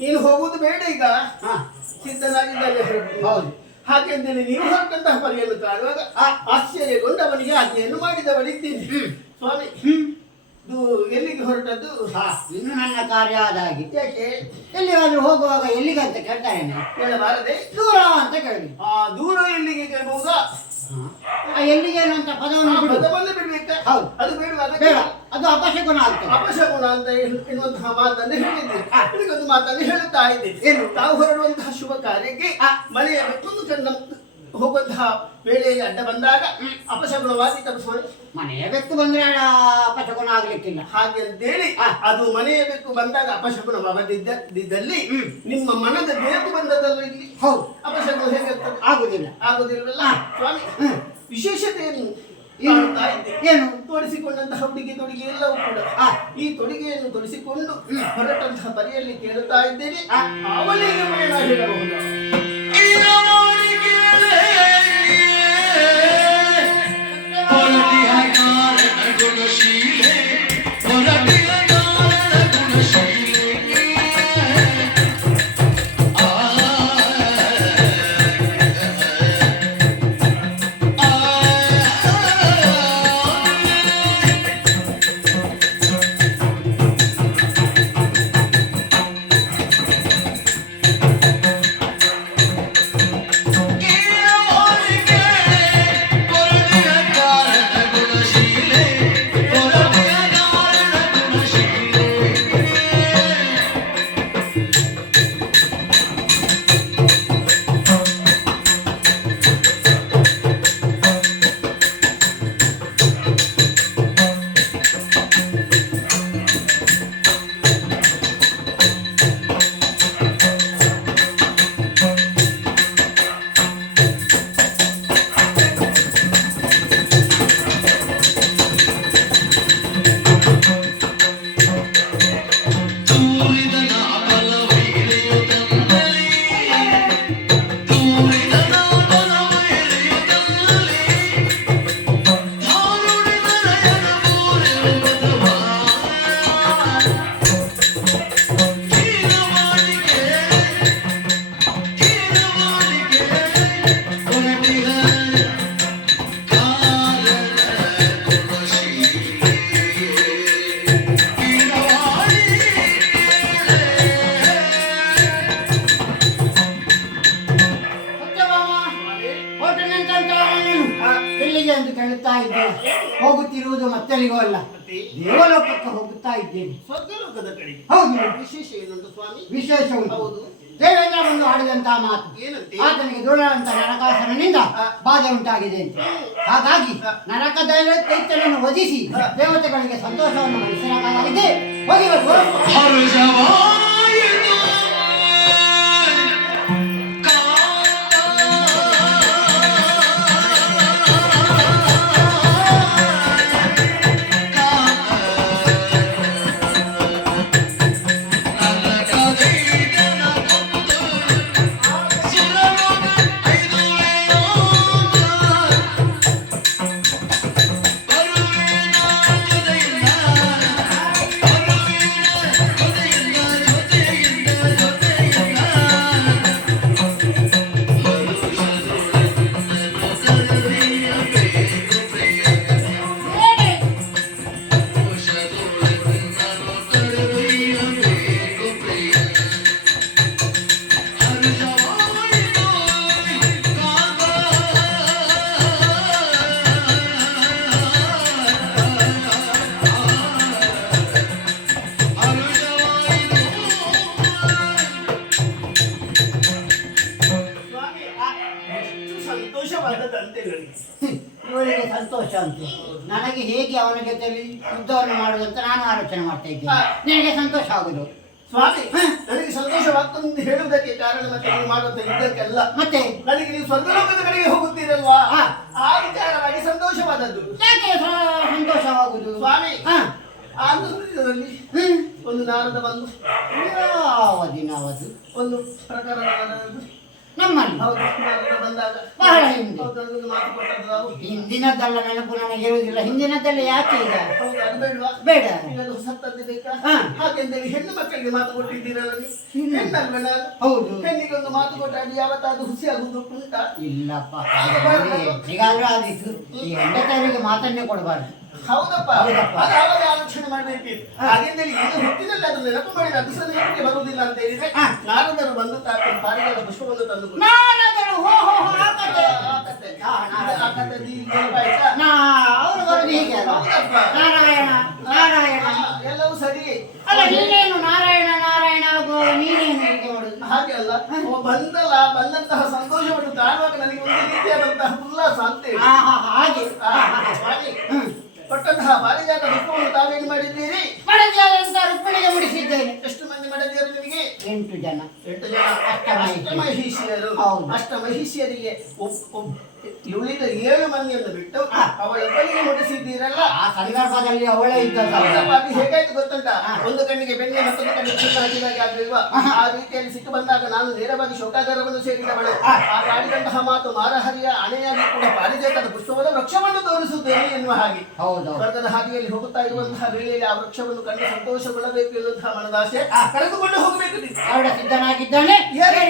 ನೀನು ಹೋಗುದು ಬೇಡ ಈಗ. ಸಿದ್ಧನಾಗಿದ್ದಾನೆ. ಹೌದು. ಹಾಗೆಂದೇಳಿ ನೀವು ಹೊರಟಂತಹ ಪರಿಯನ್ನು ಕಾಣುವಾಗ ಆಶ್ಚರ್ಯಗೊಂಡವನಿಗೆ ಆಜ್ಞೆಯನ್ನು ಮಾಡಿದವನಿದ್ದೀನಿ. ಸ್ವಾಮಿ ಇದು ಎಲ್ಲಿಗೆ ಹೊರಟದ್ದು? ಇನ್ನು ನನ್ನ ಕಾರ್ಯ ಆದಾಗಿತ್ತು. ಯಾಕೆ ಎಲ್ಲಿಗಾದ್ರೂ ಹೋಗುವಾಗ ಎಲ್ಲಿಗೆ ಅಂತ ಕೇಳ್ತಾರೆ. ಹೇಳಬಾರದೆ? ದೂರ ಅಂತ ಕೇಳಿ. ದೂರ ಎಲ್ಲಿಗೆ ಕೇಳಬಹುದಾ? ಎಲ್ಲಿಗೇನು ಅಂತ ಪದವನ್ನು ಬಿಡ್ಬೇಕಾ? ಹೌದು. ಅದು ಬೇಡ, ಅದು ಅಪಶಕುನ ಆಗ್ತದೆ. ಅಪಶಕುನ ಅಂತ ಎನ್ನುವಂತಹ ಮಾತನ್ನು ಹೇಳಿದ್ದೀರಿ. ನಿಮಗೊಂದು ಮಾತನ್ನು ಹೇಳುತ್ತಾ ಇದ್ದೀರಿ. ಏನು? ತಾವು ಹೊರಡುವಂತಹ ಶುಭ ಕಾರ್ಯಕ್ಕೆ ಮನೆಯ ಒಂದು ಕಣ್ಣ ಹೋಗುವಂತಹ ವೇಳೆಯಲ್ಲಿ ಅಡ್ಡ ಬಂದಾಗ ಅಪಶಕುನವಾಗಿದ್ದ ಸ್ವಾಮಿ. ಮನೆಯ ಬೆಕ್ಕು ಬಂದ್ರೆ ಅಪಶಕುನ ಆಗ್ಲಿಕ್ಕಿಲ್ಲ. ಹಾಗೆ ಅಂತೇಳಿ ಅದು ಮನೆಯ ಬೆಕ್ಕು ಬಂದಾಗ ಅಪಶಕುನವಾಗದಿದ್ದಲ್ಲಿ ನಿಮ್ಮ ಮನದ ಬೇಕು ಬಂದದಲ್ಲ ಇಲ್ಲಿ. ಹೌದು. ಅಪಶಕುನ ಹೇಗಿರ್ತದೆ? ಆಗುದಿಲ್ವಲ್ಲ ಸ್ವಾಮಿ. ವಿಶೇಷತೆಯನ್ನು ಏನು? ತೊಡಿಸಿಕೊಂಡಂತಹ ಹುಡುಗಿ ತೊಡಿಗೆ ಎಲ್ಲವೂ ಕೂಡ ಈ ತೊಡಿಗೆಯನ್ನು ತೊಡಿಸಿಕೊಂಡು ಹೊರಟಂತಹ ಪರಿಯಲ್ಲಿ ಕೇಳುತ್ತಾ ಇದ್ದೇನೆ. ಅವಳಿಗೆ ಹೇಳಬಹುದು. ಹೋಗುತ್ತಿರುವುದು ಮತ್ತೆಲ್ಲಿಗೋ ಅಲ್ಲ, ದೇವಲೋಕಕ್ಕೆ ಹೋಗುತ್ತಾ ಇದ್ದೇನೆ. ಸ್ವರ್ಗಲೋಕದ ಕಡೆಗೆ. ಹೌದು. ವಿಶೇಷ ಏನಂತ ಸ್ವಾಮಿ? ವಿಶೇಷ ಉಂಟು. ಹೌದು. ದೇವೇಂದ್ರ ಬಂದು ಆಡಿದಂತಹ ಮಾತು ಏನಂತೆ? ಆತನಿಗೆ ದುರ್ಡನಂತ ನರಕಾಸುರನಿಂದ ಬಾಧೆ ಉಂಟಾಗಿದೆ ಅಂತ. ಹಾಗಾಗಿ ನರಕ ದೈತ್ಯನನ್ನು ವಧಿಸಿ ದೇವತೆಗಳಿಗೆ ಸಂತೋಷವನ್ನು ಮನಸ್ಸಿನಕ್ಕಾಗಿದೆ. ಹೋಗಿ ಇವರಿಗೆ ಸಂತೋಷ ಅಂತ. ನನಗೆ ಹೇಗೆ ಅವನ ಜೊತೆಲಿ ಯುದ್ಧವನ್ನು ಮಾಡುದಂತ ನಾನು ಆಲೋಚನೆ ಮಾಡ್ತಾ ಇದ್ದೇನೆ. ನಿನಗೆ ಸಂತೋಷ ಆಗುದು ಸ್ವಾಮಿ? ನನಗೆ ಸಂತೋಷವಾಗ್ತದೆ ಹೇಳುವುದಕ್ಕೆ ಕಾರಣ ಮತ್ತೆ ನೀವು ಮಾಡುವಂತ ಯುದ್ಧಕ್ಕೆಲ್ಲ ಮತ್ತೆ ನನಗೆ ನೀವು ಸ್ವರ್ಗಲೋಕದ ಕಡೆಗೆ ಹೋಗುತ್ತೀರಲ್ವಾ, ಆ ವಿಚಾರವಾಗಿ ಸಂತೋಷವಾದದ್ದು. ಯಾಕೆ ಸಂತೋಷವಾಗುದು ಸ್ವಾಮಿ? ಆ ದಿನದಲ್ಲಿ ಒಂದು ನಾರದ ಬಂದು ಯಾವ ದಿನ ಅದು ಒಂದು ಪ್ರಕರಣ ನಮ್ಮಲ್ಲಿ ಹೌದು ನಾನು ಬಂದಾಗ ಬಹಳ ಹಿಂದೆ. ಹೌದು ನನಗೊಂದು ಮಾತು ಕೊಟ್ಟದ್ದು ನಾವು. ಹಿಂದಿನದ್ದಲ್ಲ ನೆನಪು ನನಗೆ ಇರುವುದಿಲ್ಲ. ಹಿಂದಿನದ್ದೆಲ್ಲ ಯಾಕೆ ಈಗ ಹೌದು ಅದು ಬೇಡವಾ? ಬೇಡ. ಈಗ ಅದು ಹೊಸತದ್ದು ಬೇಕಾ? ಹಾ. ಹಾಗೆಂದೇಳಿ ಹೆಣ್ಣು ಮಕ್ಕಳಿಗೆ ಮಾತು ಕೊಟ್ಟಿದ್ದೀರಲ್ಲ ನೀವು. ಹೆಣ್ಣಲ್ವ ನಾನು? ಹೌದು. ಹೆಣ್ಣಿಗೆ ಒಂದು ಮಾತು ಕೊಟ್ಟಾಗ ಯಾವತ್ತಾದ್ರೂ ಹುಸಿ ಆಗುವುದು ಉಂಟಾ? ಇಲ್ಲಪ್ಪ, ಹೆಣ್ಣಿಗಾದ್ರೂ ಆದೀತು. ಈ ಹೆಂಡತಿಯರಿಗೆ ಮಾತನ್ನೇ ಕೊಡಬಾರ್ದು. ಹೌದಪ್ಪ, ಹೌದಪ್ಪ. ಅದು ಆವಾಗ ಆಲೋಚನೆ ಮಾಡ್ಬೇಕಿತ್ತು. ಹಾಗೆಂದೇಳಿ ಈಗ ಹುಟ್ಟಿದಲ್ಲಿ ಅದು ನೆನಪು ಮಾಡಿದ ಅದು ಸಹ ನೆನಪಿಗೆ ಬರುವುದಿಲ್ಲ ಅಂತ ಹೇಳಿದ್ರೆ ನಾರದರು ಬಂದು ಪಾರಿವಾಳ ಪುಷ್ಪವನ್ನು ತಂದು ಕೊಟ್ಟರು. ನಾರದರು, ಹೋ ಹೋ ಹೋ, ಆ ಕಥೆ. ಆ ಕಥೆ. ಆ ಕಥೆ ನೆನಪಾಯ್ತಾ? ಅವರು ಬರುದು ಹೀಗೆ ಅಲ್ಲ? ಹೌದಪ್ಪ. ನಾರಾಯಣ ನಾರಾಯಣ. ಎಲ್ಲವೂ ಸರಿ. ಅಲ್ಲ, ನೀನೇನು ನಾರಾಯಣ ನಾರಾಯಣ ಆಗುವಾಗ ನೀನೇನು ಹೀಗೆ ಮಾಡುದು? ಹಾಗೆ ಅಲ್ಲ, ಬಂದಲ್ಲ ಬಂದಂತಹ ಸಂತೋಷವನ್ನು ಕಾಣುವಾಗ ನನಗೆ ಒಂದು ರೀತಿಯಾದಂತಹ ಉಲ್ಲಾಸ ಅಂತೇಳಿ ಹಾಗೆ. ಸ್ವಾಮಿ ಹ್ಮ್. ಕೊಟ್ಟಂತಹ ಪಾರಿಜಾತ ಪುಷ್ಪವನ್ನು ತಾವೇನು ಮಾಡಿದ್ದೀರಿ? ಮಡದಿಯಾದಂತ ರುಕ್ಮಿಣಿಗೆ ಮುಡಿಸಿದ್ದೇನೆ. ಎಷ್ಟು ಮಂದಿ ಮಾಡಿದ್ದೀರು ನಿಮಗೆ? 8 ಜನ. 8 ಜನ ಅಷ್ಟಮಹಿಷಿಯರು. ಹೌದು. ಅಷ್ಟಮಹಿಷಿಯರಿಗೆ ಉಳಿದ 7 ಮಂದಿಯನ್ನು ಬಿಟ್ಟು ಅವಳೊಬ್ಬನಿಗೆ ಮುಡಿಸಿದ್ದೀರಲ್ಲ. ಆ ಸಂದರ್ಭದಲ್ಲಿ ಅವಳೇ ಇದ್ದದ್ದಲ್ಲ. ಅದು ಹೇಗಾಯ್ತು ಗೊತ್ತುಂಟ? ಒಂದು ಕಣ್ಣಿಗೆ ಬೆಣ್ಣೆ ಮತ್ತೊಂದು ಕಣ್ಣಿಗೆ ಚಿನ್ನ ಹಾಕಿದಾಗ ಆಗ್ಲಿಲ್ವಾ? ಆ ರೀತಿಯಲ್ಲಿ ಸಿಟ್ಟು ಬಂದಾಗ ನಾನು ನೇರವಾಗಿ ಶೋಕಾಗಾರವನ್ನು ಸೇರಿದವಳು. ಆ ಆಡಿದಂತಹ ಮಾತು ಮಾರಹರಿಯ ಅಣೆಯಾಗಿ ಕೂಡ ಪಾರಿಜಾತದ ಪುಷ್ಪವನ್ನು ವೃಕ್ಷವನ್ನು ತೋರಿಸುತ್ತೇನೆ ಎನ್ನುವ ಹಾಗೆ ಹೌದು. ಸ್ವರ್ಗದ ಹಾದಿಯಲ್ಲಿ ಹೋಗುತ್ತಾ ಇರುವಂತಹ ವೇಳೆಯಲ್ಲಿ ಆ ವೃಕ್ಷವನ್ನು ಕಂಡು ಸಂತೋಷಗೊಳ್ಳಬೇಕು ಎನ್ನುವಂತಹ ಮನದಾಸೆ ಕರೆದುಕೊಂಡು ಹೋಗಬೇಕು ನೀವು. ಅವಳ ಸಿದ್ಧನಾಗಿದ್ದಾನೆ. ಯಾರು?